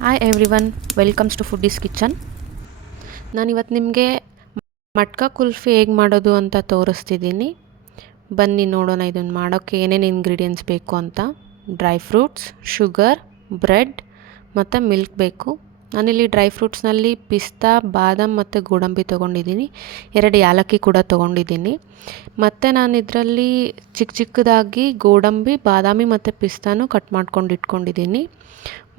Hi everyone welcomes to foodies kitchen ನಾನಿವತ್ತು ನಿಮಗೆ ಮಟ್ಕ ಕುಲ್ಫಿ ಹೇಗೆ ಮಾಡೋದು ಅಂತ ತೋರಿಸ್ತಿದ್ದೀನಿ. ಬನ್ನಿ ನೋಡೋಣ ಇದನ್ನು ಮಾಡೋಕ್ಕೆ ಏನೇನು ಇಂಗ್ರೀಡಿಯೆಂಟ್ಸ್ ಬೇಕು ಅಂತ. ಡ್ರೈ ಫ್ರೂಟ್ಸ್ ಶುಗರ್ ಬ್ರೆಡ್ ಮತ್ತು ಮಿಲ್ಕ್ ಬೇಕು. ನಾನಿಲ್ಲಿ ಡ್ರೈ ಫ್ರೂಟ್ಸ್ನಲ್ಲಿ ಪಿಸ್ತಾ, ಬಾದಾಮ್ ಮತ್ತು ಗೋಡಂಬಿ ತೊಗೊಂಡಿದ್ದೀನಿ. ಎರಡು ಯಾಲಕ್ಕಿ ಕೂಡ ತೊಗೊಂಡಿದ್ದೀನಿ. ಮತ್ತು ನಾನು ಇದರಲ್ಲಿ ಚಿಕ್ಕ ಚಿಕ್ಕದಾಗಿ ಗೋಡಂಬಿ, ಬಾದಾಮಿ ಮತ್ತು ಪಿಸ್ತಾನು ಕಟ್ ಮಾಡ್ಕೊಂಡು ಇಟ್ಕೊಂಡಿದ್ದೀನಿ.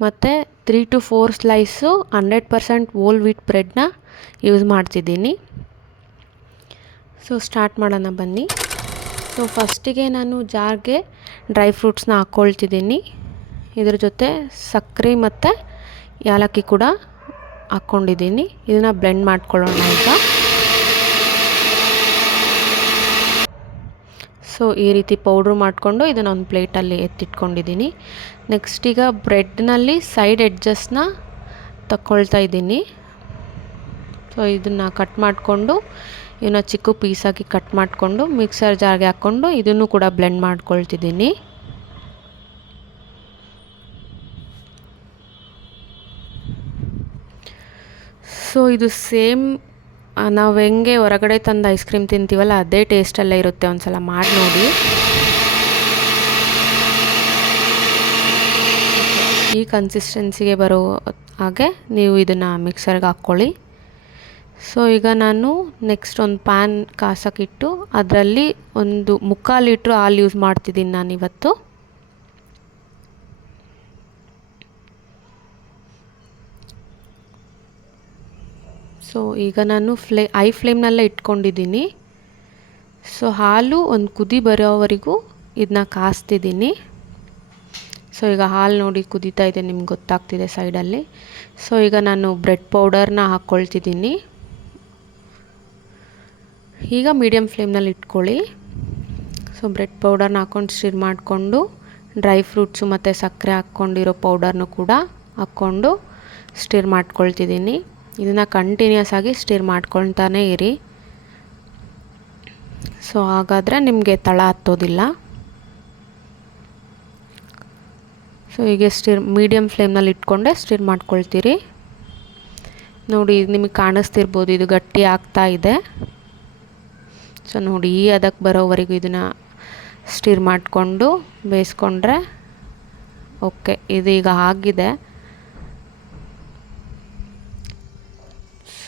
ಮತ್ತು three to four slice hundred percent whole wheat ಬ್ರೆಡ್ನ use ಮಾಡ್ತಿದ್ದೀನಿ. ಸೊ ಸ್ಟಾರ್ಟ್ ಮಾಡೋಣ ಬನ್ನಿ. ಸೊ ಫಸ್ಟಿಗೆ ನಾನು ಜಾರ್ಗೆ ಡ್ರೈ ಫ್ರೂಟ್ಸ್ನ ಹಾಕ್ಕೊಳ್ತಿದ್ದೀನಿ ಇದ್ರ ಜೊತೆ ಸಕ್ಕರೆ ಮತ್ತು ಯಾಲಕ್ಕಿ ಕೂಡ ಹಾಕ್ಕೊಂಡಿದ್ದೀನಿ ಇದನ್ನು ಬ್ಲೆಂಡ್ ಮಾಡ್ಕೊಳ್ಳೋಣ ಈಗ. ಸೊ ಈ ರೀತಿ ಪೌಡ್ರ್ ಮಾಡಿಕೊಂಡು ಇದನ್ನು ಒಂದು ಪ್ಲೇಟಲ್ಲಿ ಎತ್ತಿಟ್ಕೊಂಡಿದ್ದೀನಿ ನೆಕ್ಸ್ಟ್ ಈಗ ಬ್ರೆಡ್ನಲ್ಲಿ ಸೈಡ್ ಎಡ್ಜಸ್ನ ತಗೊಳ್ತಾ ಇದ್ದೀನಿ ಸೊ ಇದನ್ನು ಕಟ್ ಮಾಡಿಕೊಂಡು ಇನ್ನು ಚಿಕ್ಕ ಪೀಸಾಗಿ ಕಟ್ ಮಾಡಿಕೊಂಡು ಮಿಕ್ಸರ್ ಜಾರ್ಗೆ ಹಾಕ್ಕೊಂಡು ಇದನ್ನು ಕೂಡ ಬ್ಲೆಂಡ್ ಮಾಡ್ಕೊಳ್ತಿದ್ದೀನಿ ಸೊ ಇದು ಸೇಮ್ ನಾವು ಹೆಂಗೆ ಹೊರಗಡೆ ತಂದು ಐಸ್ ಕ್ರೀಮ್ ತಿಂತೀವಲ್ಲ, ಅದೇ ಟೇಸ್ಟಲ್ಲೇ ಇರುತ್ತೆ ಒಂದು ಸಲ ಮಾಡಿ ನೋಡಿ. ಈ ಕನ್ಸಿಸ್ಟೆನ್ಸಿಗೆ ಬರೋ ಹಾಗೆ ನೀವು ಇದನ್ನು ಮಿಕ್ಸರ್ಗೆ ಹಾಕ್ಕೊಳ್ಳಿ. ಸೊ ಈಗ ನಾನು ನೆಕ್ಸ್ಟ್ ಒಂದು ಪ್ಯಾನ್ ಕಾಸಕ್ಕಿಟ್ಟು ಅದರಲ್ಲಿ ಒಂದು ಮುಕ್ಕಾಲು ಲೀಟ್ರ್ ಹಾಲು ಯೂಸ್ ಮಾಡ್ತಿದ್ದೀನಿ ನಾನು ಇವತ್ತು. ಸೊ ಈಗ ನಾನು ಫ್ಲೇ ಐ ಫ್ಲೇಮ್ನಲ್ಲೇ ಇಟ್ಕೊಂಡಿದ್ದೀನಿ. ಸೊ ಹಾಲು ಒಂದು ಕುದಿ ಬರೋವರೆಗೂ ಇದನ್ನ ಕಾಸ್ತಿದ್ದೀನಿ. ಸೊ ಈಗ ಹಾಲು ನೋಡಿ ಕುದೀತಾ ಇದೆ, ನಿಮ್ಗೆ ಗೊತ್ತಾಗ್ತಿದೆ ಸೈಡಲ್ಲಿ. ಸೊ ಈಗ ನಾನು ಬ್ರೆಡ್ ಪೌಡರ್ನ ಹಾಕ್ಕೊಳ್ತಿದ್ದೀನಿ ಈಗ ಮೀಡಿಯಮ್ ಫ್ಲೇಮ್ನಲ್ಲಿ ಇಟ್ಕೊಳ್ಳಿ. ಸೊ ಬ್ರೆಡ್ ಪೌಡರ್ನ ಹಾಕ್ಕೊಂಡು ಸ್ಟಿರ್ ಮಾಡಿಕೊಂಡು, ಡ್ರೈ ಫ್ರೂಟ್ಸು ಮತ್ತು ಸಕ್ಕರೆ ಹಾಕ್ಕೊಂಡಿರೋ ಪೌಡರ್ನು ಕೂಡ ಹಾಕ್ಕೊಂಡು ಸ್ಟಿರ್ ಮಾಡ್ಕೊಳ್ತಿದ್ದೀನಿ. ಇದನ್ನು ಕಂಟಿನ್ಯೂಸ್ ಆಗಿ ಸ್ಟಿರ್ ಮಾಡ್ಕೊಳ್ತಾನೆ ಇರಿ. ಸೊ ಹಾಗಾದರೆ ನಿಮಗೆ ತಳ ಹತ್ತೋದಿಲ್ಲ. ಸೊ ಹೀಗೆ ಸ್ಟಿರ್ ಮೀಡಿಯಮ್ ಫ್ಲೇಮ್ನಲ್ಲಿ ಇಟ್ಕೊಂಡೆ ಸ್ಟಿರ್ ಮಾಡ್ಕೊಳ್ತೀರಿ. ನೋಡಿ ನಿಮಗೆ ಕಾಣಿಸ್ತಿರ್ಬೋದು, ಇದು ಗಟ್ಟಿ ಆಗ್ತಾ ಇದೆ. ಸೊ ನೋಡಿ, ಈ ಅದಕ್ಕೆ ಬರೋವರೆಗೂ ಇದನ್ನು ಸ್ಟಿರ್ ಮಾಡಿಕೊಂಡು ಬೇಯಿಸ್ಕೊಂಡ್ರೆ ಓಕೆ ಇದು ಈಗ ಆಗಿದೆ.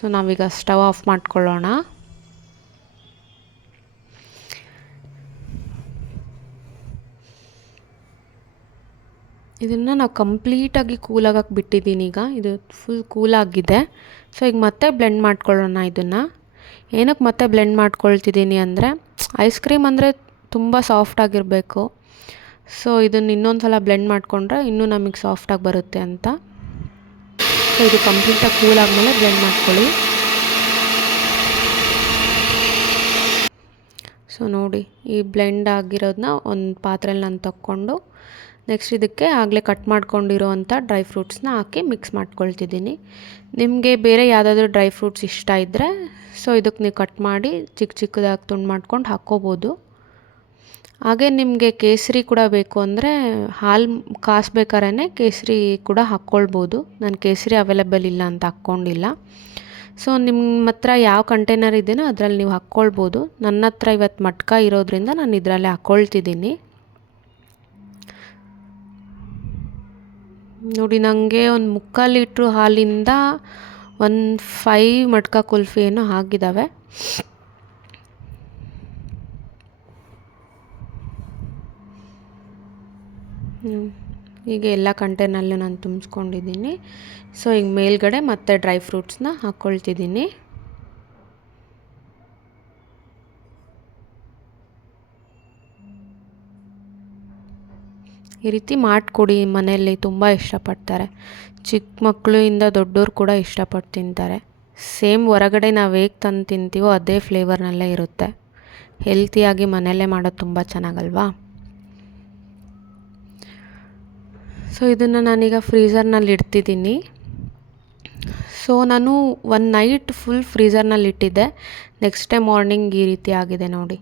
ಸೊ ನಾವೀಗ ಸ್ಟವ್ ಆಫ್ ಮಾಡ್ಕೊಳ್ಳೋಣ. ಇದನ್ನು ನಾವು ಕಂಪ್ಲೀಟಾಗಿ ಕೂಲಾಗಕ್ಕೆ ಬಿಟ್ಟಿದ್ದೀನಿ ಈಗ. ಇದು ಫುಲ್ ಕೂಲಾಗಿದೆ. ಸೊ ಈಗ ಮತ್ತೆ ಬ್ಲೆಂಡ್ ಮಾಡ್ಕೊಳ್ಳೋಣ ಇದನ್ನು. ಏನಕ್ಕೆ ಮತ್ತೆ ಬ್ಲೆಂಡ್ ಮಾಡ್ಕೊಳ್ತಿದ್ದೀನಿ ಅಂದರೆ ಐಸ್ ಕ್ರೀಮ್ ಅಂದರೆ ತುಂಬ ಸಾಫ್ಟಾಗಿರಬೇಕು ಸೊ ಇದನ್ನು ಇನ್ನೊಂದು ಸಲ ಬ್ಲೆಂಡ್ ಮಾಡಿಕೊಂಡ್ರೆ ಇನ್ನೂ ನಮಗೆ ಸಾಫ್ಟಾಗಿ ಬರುತ್ತೆ ಅಂತ. ಸೊ ಇದು ಕಂಪ್ಲೀಟಾಗಿ ಕೂಲ್ ಆದಮೇಲೆ ಬ್ಲೆಂಡ್ ಮಾಡ್ಕೊಳ್ಳಿ. ಸೊ ನೋಡಿ, ಈ ಬ್ಲೆಂಡ್ ಆಗಿರೋದನ್ನ ಒಂದು ಪಾತ್ರೆಯಲ್ಲಿ ನಾನು ತಕ್ಕೊಂಡು ನೆಕ್ಸ್ಟ್ ಇದಕ್ಕೆ ಆಗಲೇ ಕಟ್ ಮಾಡ್ಕೊಂಡಿರೋ ಅಂಥ ಡ್ರೈ ಫ್ರೂಟ್ಸ್ನ ಹಾಕಿ ಮಿಕ್ಸ್ ಮಾಡ್ಕೊಳ್ತಿದ್ದೀನಿ. ನಿಮಗೆ ಬೇರೆ ಯಾವುದಾದ್ರೂ ಡ್ರೈ ಫ್ರೂಟ್ಸ್ ಇಷ್ಟ ಇದ್ದರೆ ಸೊ ಇದಕ್ಕೆ ನೀವು ಕಟ್ ಮಾಡಿ ಚಿಕ್ಕ ಚಿಕ್ಕದಾಗಿ ತುಂಡು ಮಾಡ್ಕೊಂಡು ಹಾಕ್ಕೋಬೋದು. ಹಾಗೆ ನಿಮಗೆ ಕೇಸರಿ ಕೂಡ ಬೇಕು ಅಂದರೆ ಹಾಲು ಕಾಸ್ಬೇಕಾರೇ ಕೇಸರಿ ಕೂಡ ಹಾಕ್ಕೊಳ್ಬೋದು. ನಾನು ಕೇಸರಿ ಅವೈಲೇಬಲ್ ಇಲ್ಲ ಅಂತ ಹಾಕ್ಕೊಂಡಿಲ್ಲ. ಸೊ ನಿಮ್ಮ ಹತ್ರ ಯಾವ ಕಂಟೈನರ್ ಇದೆಯೋ ಅದರಲ್ಲಿ ನೀವು ಹಾಕ್ಕೊಳ್ಬೋದು. ನನ್ನ ಹತ್ರ ಇವತ್ತು ಮಟ್ಕ ಇರೋದ್ರಿಂದ ನಾನು ಇದರಲ್ಲೇ ಹಾಕ್ಕೊಳ್ತಿದ್ದೀನಿ. ನೋಡಿ ನನಗೆ ಒಂದು ಮುಕ್ಕಾಲು ಲೀಟ್ರು ಹಾಲಿಂದ ಒಂದು ಫೈವ್ ಮಟ್ಕ ಕುಲ್ಫಿ ಏನೋ ಆಗಿದ್ದಾವೆ ಈಗ ಎಲ್ಲ ಕಂಟೈನಲ್ಲೂ ನಾನು ತುಂಬಿಸ್ಕೊಂಡಿದ್ದೀನಿ. ಸೊ ಈಗ ಮೇಲ್ಗಡೆ ಮತ್ತೆ ಡ್ರೈ ಫ್ರೂಟ್ಸ್ನ ಹಾಕ್ಕೊಳ್ತಿದ್ದೀನಿ ಈ ರೀತಿ ಮಾಡಿಕೊಡಿ, ಮನೆಯಲ್ಲಿ ತುಂಬ ಇಷ್ಟಪಡ್ತಾರೆ. ಚಿಕ್ಕ ಮಕ್ಕಳಿಂದ ದೊಡ್ಡೋರು ಕೂಡ ಇಷ್ಟಪಟ್ಟು ತಿಂತಾರೆ. ಸೇಮ್ ಹೊರಗಡೆ ನಾವು ಹೇಗೆ ತಂದು ತಿಂತೀವೋ ಅದೇ ಫ್ಲೇವರ್ನಲ್ಲೇ ಇರುತ್ತೆ. ಹೆಲ್ತಿಯಾಗಿ ಮನೆಯಲ್ಲೇ ಮಾಡೋದು ತುಂಬ ಚೆನ್ನಾಗಲ್ವಾ? ಸೊ ಇದನ್ನು ನಾನೀಗ ಫ್ರೀಝರ್ನಲ್ಲಿ ಇಡ್ತಿದ್ದೀನಿ. ಸೊ ನಾನು ಒನ್ ನೈಟ್ ಫುಲ್ ಫ್ರೀಝರ್ನಲ್ಲಿ ಇಟ್ಟಿದ್ದೆ. ನೆಕ್ಸ್ಟ್ ಡೇ ಮಾರ್ನಿಂಗ್ ಈ ರೀತಿ ಆಗಿದೆ ನೋಡಿ.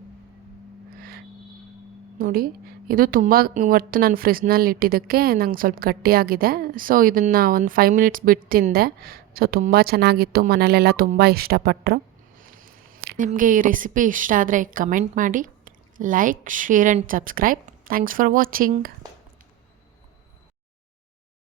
ನೋಡಿ, ಇದು ತುಂಬ ಹೊತ್ತು ನಾನು ಫ್ರಿಜ್ನಲ್ಲಿ ಇಟ್ಟಿದ್ದಕ್ಕೆ ನಂಗೆ ಸ್ವಲ್ಪ ಗಟ್ಟಿಯಾಗಿದೆ ಸೊ ಇದನ್ನು ಒಂದು ಫೈವ್ ಮಿನಿಟ್ಸ್ ಬಿಟ್ಟು ತಿಂದೆ. ಸೊ ತುಂಬ ಚೆನ್ನಾಗಿತ್ತು. ಮನೇಲೆಲ್ಲ ತುಂಬ ಇಷ್ಟಪಟ್ಟರು ನಿಮಗೆ ಈ ರೆಸಿಪಿ ಇಷ್ಟ ಆದರೆ ಕಮೆಂಟ್ ಮಾಡಿ. Like share and subscribe thanks for watching